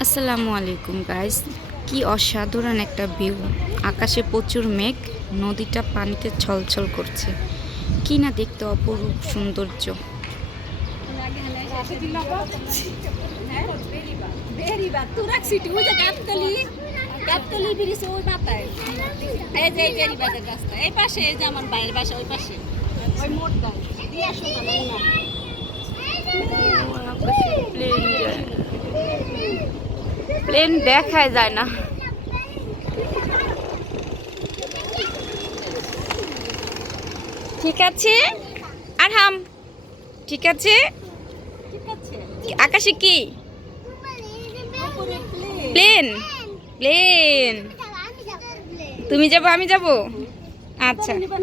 আসসালামু আলাইকুম গাইস কি অসাধারণ একটা ভিউ আকাশে প্রচুর মেঘ নদীটা পানিতে ছলছল করছে কি না দেখতে অপরূপ সৌন্দর্য এই পাশে বাইরের বাসা ওই পাশে ওই মোড়টায় দিয়ে আসো না, এই না। প্লেন দেখায় যায় না। ঠিক আছে? আর হাম ঠিক আছে? আকাশে কি? প্লেন। প্লেন। তুমি যাব, আমি যাব? আচ্ছা। নিবা